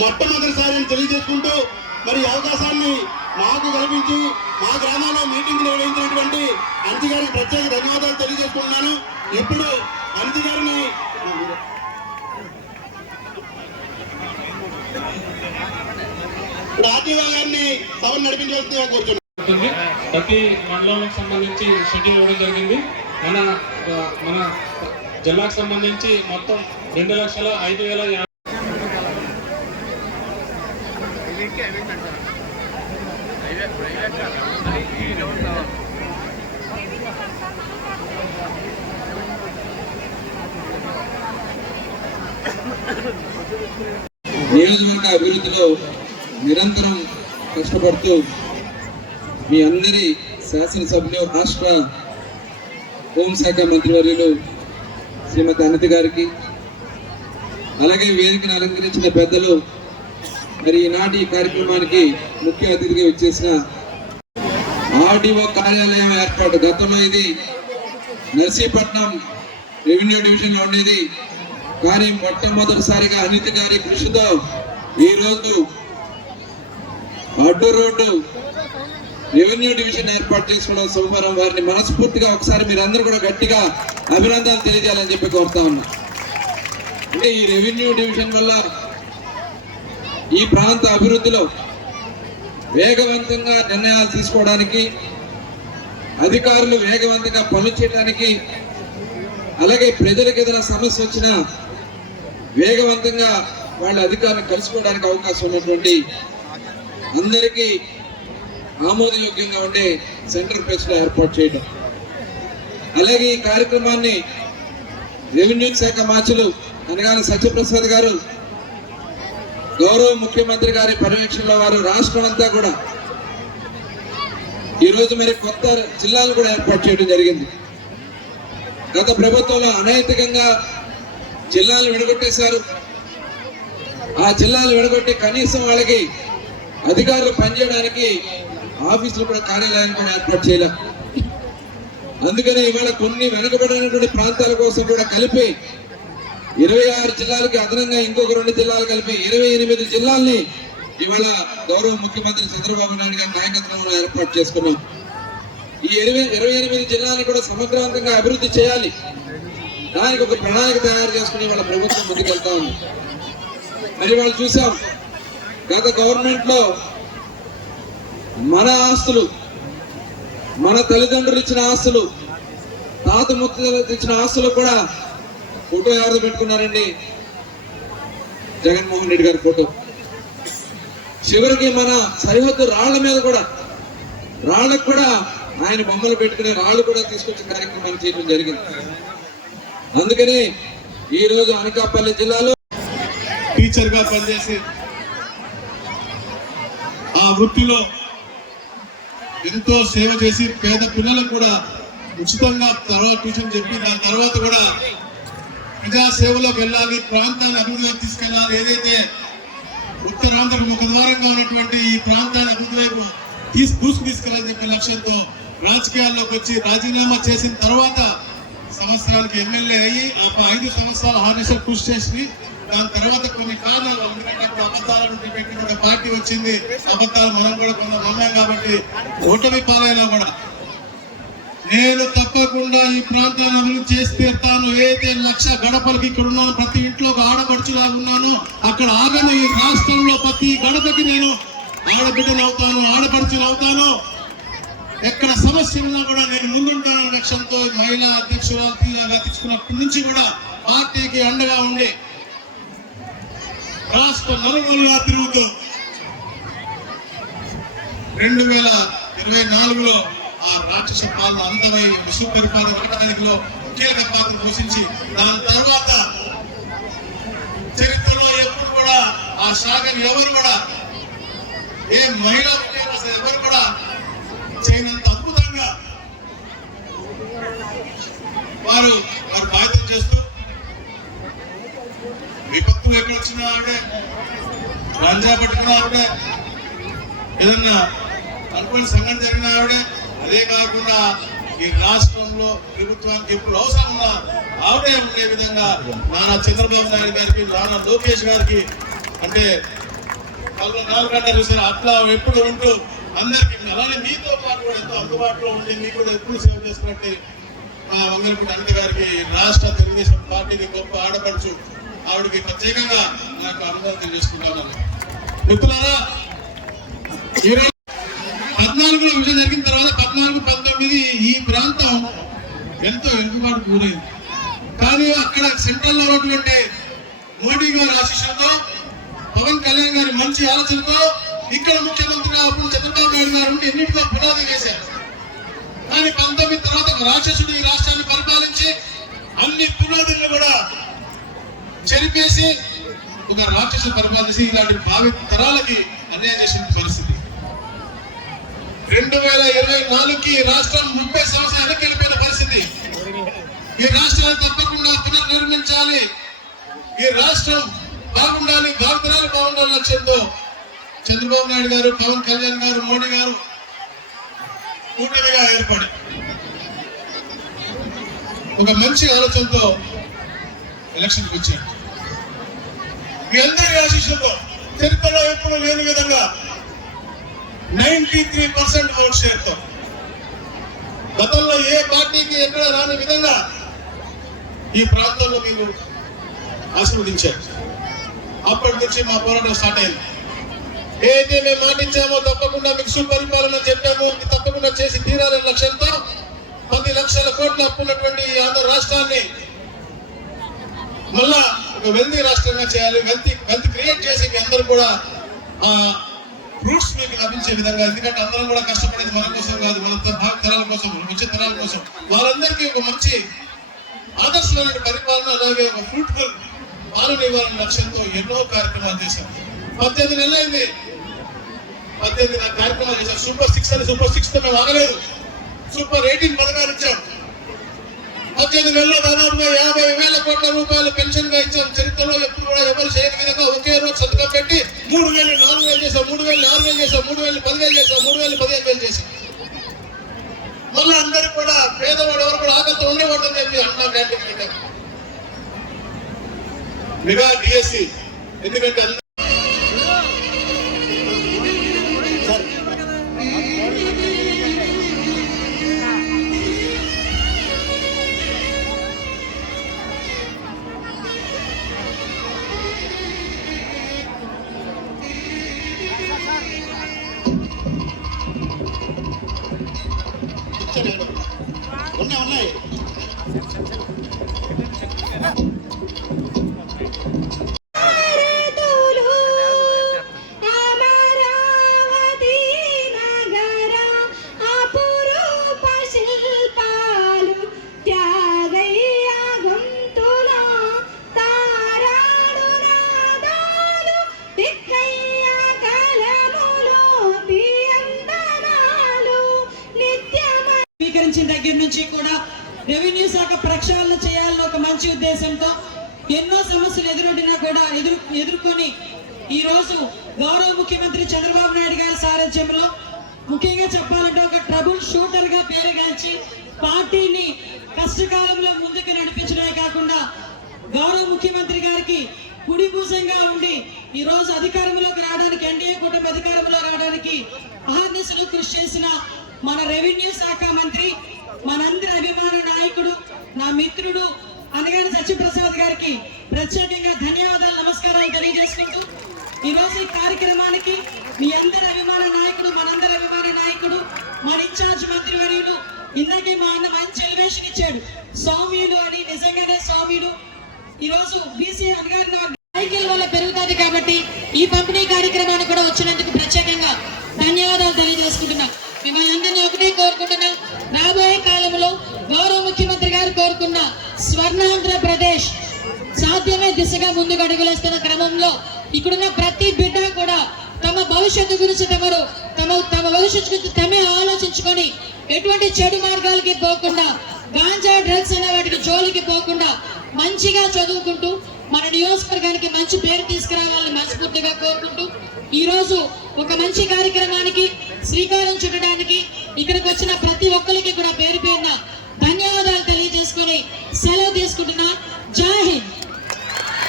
మొట్టమొదటిసారి తెలియజేసుకుంటూ మరి అవకాశాన్ని మాకు కల్పించి మా గ్రామంలో మీటింగ్ నిర్వహించినటువంటి అంతి గారికి ప్రత్యేక ధన్యవాదాలు తెలియజేసుకుంటున్నాను. ఇప్పుడు అంతి గారిని ఆర్టీఓ గారిని సభను నడిపించవలసిందిగా కోరుతున్నాను. ప్రతి మండలానికి సంబంధించి షెడ్యూల్ ఇవ్వడం జరిగింది. మన జిల్లాకు సంబంధించి మొత్తం 2,05,000 నియోజకవర్గ అభివృద్ధిలో నిరంతరం కష్టపడుతూ మీ అందరి శాసనసభ్యులు రాష్ట్ర హోంశాఖ మంత్రివర్యులు శ్రీమతి అనిత గారికి, అలాగే వేదికను అలంకరించిన పెద్దలు, మరి ఈనాటి కార్యక్రమానికి ముఖ్య అతిథిగా వచ్చేసిన ఆర్డీఓ కార్యాలయం ఏర్పాటు. గతంలో ఇది నర్సీపట్నం రెవెన్యూ డివిజన్లో ఉండేది, కానీ మొట్టమొదటిసారిగా అనిత గారి కృషితో ఈరోజు అడ్డు రోడ్డు రెవెన్యూ డివిజన్ ఏర్పాటు చేసుకోవడం శుభకరం. వారిని మనస్ఫూర్తిగా ఒకసారి మీరందరూ కూడా గట్టిగా అభినందనలు తెలియజేయాలని చెప్పి కోరుతా ఉన్నా. అంటే ఈ రెవెన్యూ డివిజన్ వల్ల ఈ ప్రాంత అభివృద్ధిలో వేగవంతంగా నిర్ణయాలు తీసుకోవడానికి, అధికారులు వేగవంతంగా పనులు చేయడానికి, అలాగే ప్రజలకు ఏదైనా సమస్య వచ్చినా వేగవంతంగా వాళ్ళ అధికారులను కలుసుకోవడానికి అవకాశం ఉన్నటువంటి అందరికీ ఆమోదయోగ్యంగా ఉండే సెంటర్ ప్లేస్ లో ఏర్పాటు చేయడం. అలాగే ఈ కార్యక్రమాన్ని రెవెన్యూ శాఖ మార్చులు అనగానే సత్యప్రసాద్ గారు గౌరవ ముఖ్యమంత్రి గారి పర్యవేక్షణలో వారు రాష్ట్రం అంతా కూడా ఈరోజు మరి కొత్త జిల్లాలు కూడా ఏర్పాటు చేయడం జరిగింది. గత ప్రభుత్వంలో అనైతికంగా జిల్లాలు విడగొట్టేశారు. ఆ జిల్లాలు విడగొట్టి కనీసం వాళ్ళకి అధికారులు పనిచేయడానికి ఆఫీసులు కూడా కార్యాలయాన్ని కూడా ఏర్పాటు చేయలే. అందుకనే ఇవాళ కొన్ని వెనుకబడినటువంటి ప్రాంతాల కోసం కూడా కలిపి 26 జిల్లాలకి అదనంగా ఇంకొక 2 జిల్లాలు కలిపి 28 జిల్లాల్ని ఇవాళ గౌరవ ముఖ్యమంత్రి చంద్రబాబు నాయుడు గారి నాయకత్వంలో ఏర్పాటు చేసుకున్నాం. ఈ 28 జిల్లాని కూడా సమగ్రవంతంగా అభివృద్ధి చేయాలి. దానికి ఒక ప్రణాళిక తయారు చేసుకుని వాళ్ళ ప్రభుత్వం ముందుకెళ్తా ఉంది. మరి వాళ్ళు చూసాం, గత గవర్నమెంట్ లో మన ఆస్తులు, మన తల్లిదండ్రులు ఇచ్చిన ఆస్తులు, తాత ముత్తాతలు ఇచ్చిన ఆస్తులు కూడా ఫోటో ఎవరితో పెట్టుకున్నారండి? జగన్మోహన్ రెడ్డి గారి ఫోటో. చివరికి మన సరిహద్దు రాళ్ల మీద కూడా, రాళ్లకు కూడా ఆయన బొమ్మలు పెట్టుకునే రాళ్లు కూడా తీసుకొచ్చిన కార్యక్రమాన్ని చేయడం జరిగింది. అందుకని ఈ రోజు అనకాపల్లి జిల్లాలో టీచర్ గా పనిచేసి ఆ వృత్తిలో ఎంతో సేవ చేసి పేద పిల్లలకు కూడా ఉచితంగా తర్వాత ట్యూషన్ చెప్పి దాని తర్వాత కూడా ప్రజాసేవలోకి వెళ్ళాలి, ప్రాంతాన్ని అభివృద్ధిలోకి తీసుకెళ్ళాలి. ఏదైతే ఉత్తరాంధ్ర ముఖద్వారంగా ఉన్నటువంటి ఈ ప్రాంతాన్ని అభివృద్ధి వైపు తీసుకెళ్ళాలని చెప్పే లక్ష్యంతో రాజకీయాల్లోకి వచ్చి రాజీనామా చేసిన తర్వాత సంవత్సరానికి ఎమ్మెల్యే అయ్యి 5 సంవత్సరాలు హార్నెసర్ కృషి చేసి దాని తర్వాత కొన్ని కారణాలు అబద్ధాలను పెట్టిన పార్టీ వచ్చింది. అబద్ధాలు మనం కూడా కొంత నమ్మాం కాబట్టి ఓటమి పాలైనా కూడా నేను తప్పకుండా ఈ ప్రాంతాన్ని అభివృద్ధి చేసి తీరుతాను. ఏదైతే 1,00,000 గడపలకి ఇక్కడ ఉన్నాను, ప్రతి ఇంట్లో ఒక ఆడపడుచులాగా ఉన్నాను, అక్కడ ఆగను. ఈ రాష్ట్రంలో ప్రతి గడపకి నేను ఆడబిడ్డలు అవుతాను, ఆడపడుచులు అవుతాను. ఎక్కడ సమస్య ఉన్నా కూడా నేను ముందుంటాను లక్ష్యంతో మహిళా అధ్యక్షురాలు తీసుకున్నప్పటి నుంచి కూడా పార్టీకి అండగా ఉండి రాష్ట్ర నలుమూలగా తిరుగుతూ 2024లో ఆ రాక్షస పాలన అంతమై విశ్వ పరిపాలన పెట్టడానికిలో కీలక పాత్ర పోషించి దాని తర్వాత చరిత్రలో ఎప్పుడు కూడా ఆ శాఖను ఎవరు కూడా ఏ మహిళా ఎవరు కూడా చేయనంత అద్భుతంగా వారు బాధ్యత చేస్తూ విపత్తు ఎక్కడ వచ్చినా ఆవిడే, రంజా పట్టుకున్న ఆవిడే, ఏదన్నా అనుకోని సంఘటన జరిగిన ఆవిడే. అదే కాకుండా ఈ రాష్ట్రంలో ప్రభుత్వానికి ఎప్పుడు అవసరం ఉన్నా ఆవిడే ఉండే విధంగా నారా చంద్రబాబు నాయుడు గారికి, నారా లోకేష్ గారికి, అంటే వాళ్ళు 4 గంటలు చూసారు. అట్లా ఎప్పుడు ఉంటూ అందరికీ అలానే మీతో పాటు కూడా ఎంతో అందుబాటులో ఉండి మీకు కూడా ఎప్పుడు సేవ చేసినట్టు మా వంగలపూడి అనిత గారికి రాష్ట్ర తెలుగుదేశం పార్టీకి గొప్ప ఆడపడుచు ఆవిడకి ప్రత్యేకంగా నాకు అనుభవం తెలియజేసుకుంటాను. మిత్రులారా, ఈరోజు 14లో విజయం జరిగిన తర్వాత 14, 19 ఈ ప్రాంతం ఎంతో వెనుకబాటు గురైంది. కానీ అక్కడ సెంట్రల్ లో ఉన్నటువంటి మోడీ గారి ఆశీస్సులతో, పవన్ కళ్యాణ్ గారి మంచి ఆలోచనతో ఇక్కడ ముఖ్యమంత్రిగా అప్పుడు చంద్రబాబు నాయుడు గారు ఉంటే ఎన్నింటిలో పునాది వేశారు. కానీ 19 తర్వాత ఒక రాక్షసుడు ఈ రాష్ట్రాన్ని పరిపాలించి అన్ని పునాదులను కూడా చెరిపేసి ఒక రాక్షసు పరిపాలించి ఇలాంటి భావి తరాలకి అన్యాయం చేసిన పరిస్థితి. 2024కి రాష్ట్రం 30 సంవత్సరాలు వెనక్కి వెళ్ళిపోయిన పరిస్థితి. ఈ రాష్ట్రాన్ని తప్పకుండా పునర్నిర్మించాలి, ఈ రాష్ట్రం బాగుండాలి, భావితరాలు బాగుండాలి లక్ష్యంతో చంద్రబాబు నాయుడు గారు, పవన్ కళ్యాణ్ గారు, మోడీ గారు కూటమిగా ఏర్పడి ఒక మంచి ఆలోచనతో ఎలక్షన్కి వచ్చారు. మీ అందరి ఆశీస్సులతో చరిత్రలో ఎప్పుడు లేని విధంగా 93% ఓట్ షేర్తో గతంలో ఏ పార్టీకి ఎక్కడ రాని విధంగా ఈ ప్రాంతంలో మీరు ఆశీర్వదించారు. అప్పటి నుంచి మా పోరాటం స్టార్ట్ అయింది. ఏదైతే మేము మాటించామో తప్పకుండా మీకు సుపరిపాలన చెప్పాము, తప్పకుండా చేసి తీరాలనే లక్ష్యంతో 10 లక్షల కోట్ల అప్పున్నటువంటి ఈ ఆంధ్ర రాష్ట్రాన్ని మళ్ళా ఒక వెల్తీ రాష్ట్రంగా చేయాలి, వెల్తీ క్రియేట్ చేసి మీ అందరూ కూడా ఆ ఫ్రూట్స్ మీకు లభించే విధంగా. ఎందుకంటే అందరం కూడా కష్టపడేది మన కోసం కాదు, మన తరాల కోసం, వచ్చే తరాల కోసం. వాళ్ళందరికీ ఒక మంచి ఆదర్శమైన పరిపాలన, అలాగే ఒక ఫ్రూట్ఫుల్ పాలన ఇవ్వాలనే లక్ష్యంతో ఎన్నో కార్యక్రమాలు చేశాం. 18 నెలలు అయింది, 18 కార్యక్రమాలు చేశాం. సూపర్ 6 అని సూపర్ 6 తో మేము ఆగలేదు, సూపర్ 18 పథకాలు ఇచ్చాం. 18 నెలల్లో దాదాపుగా 50,000 కోట్ల రూపాయలు పెన్షన్ గా ఇచ్చాం. చరిత్రలో ఎప్పుడు కూడా ఎవరు చేయని విధంగా ఒకే రోజు సంతకం పెట్టి 3,000 4,000 చేసాం, 3,000 6,000 చేసాం, 3,000 10,000 చేసాం, 3,000 15,000 చేసాం. మళ్ళీ అందరికి కూడా పేదవాడు ఎవరు కూడా ఆకలితో ఉండేవాడని చెప్పి అన్నా క్యాంటీన్ మెగా డిఎస్సి. ఎందుకంటే ఉన్నాయి దగ్గర నుంచి కూడా రెవెన్యూ శాఖ ప్రక్షాళన చేయాలని ఒక మంచి ఉద్దేశంతో ఎన్నో సమస్యలు ఎదురొడ్డినా కూడా ఎదుర్కొని ఈ రోజు గౌరవ ముఖ్యమంత్రి చంద్రబాబు నాయుడు గారి సారథ్యంలో, ముఖ్యంగా చెప్పాలంటే ఒక ట్రబుల్ షూటర్ గా పేరుగాంచి పార్టీని కష్టకాలంలో ముందుకు నడిపించడమే కాకుండా గౌరవ ముఖ్యమంత్రి గారికి కుడి భుజంగా ఉండి ఈ రోజు అధికారంలోకి రావడానికి, ఎన్డీఏ కూటమి అధికారంలో రావడానికి అహర్నిశలు కృషి చేసిన మన రెవెన్యూ శాఖ మంత్రి, మనందరి అభిమాన నాయకుడు, నా మిత్రుడు అనగాని సత్యప్రసాద్ గారికి ప్రత్యేకంగా ధన్యవాదాలు, నమస్కారాలు తెలియజేసుకుంటూ ఈరోజు ఈ కార్యక్రమానికి మీ అందరి అభిమాన నాయకుడు, మనందరి అభిమాన నాయకుడు, మన ఇన్ఛార్జ్ మంత్రివర్యులు ఇందాకే మా అన్న మంచి ఎలివేషన్ ఇచ్చాడు, స్వామియులు అని. నిజంగానే స్వామియులు. ఈరోజు బీసీ అనగాని సైకిల్ వల్ల పెరుగుతుంది కాబట్టి ఈ పంపిణీ కార్యక్రమానికి కూడా వచ్చినందుకు ప్రత్యేకంగా ధన్యవాదాలు తెలియజేసుకుంటున్నాం. మిమ్మల్ని అందరినీ ఒకటే కోరుకుంటున్నాం, రాబోయే కాలంలో గౌరవ ముఖ్యమంత్రి గారు కోరుకున్న స్వర్ణాంధ్రప్రదేశ్ సాధ్యమే దిశగా ముందుకు అడుగులేస్తున్న క్రమంలో ఇక్కడున్న ప్రతి బిడ్డ కూడా తమ భవిష్యత్తు గురించి తమ భవిష్యత్తు గురించి తమే ఆలోచించుకొని ఎటువంటి చెడు మార్గాలకి పోకుండా, గాంజా డ్రగ్స్ అనే వాటికి జోలికి పోకుండా మంచిగా చదువుకుంటూ మన నియోజకవర్గానికి మంచి పేరు తీసుకురావాలని మనస్ఫూర్తిగా కోరుకుంటూ ఈ రోజు ఒక మంచి కార్యక్రమానికి శ్రీకారం చుట్టడానికి ఇక్కడికి వచ్చిన ప్రతి ఒక్కరికి కూడా పేరు పేరున ధన్యవాదాలు తెలియజేసుకుని సెలవు తీసుకుంటున్నా. జై హింద్.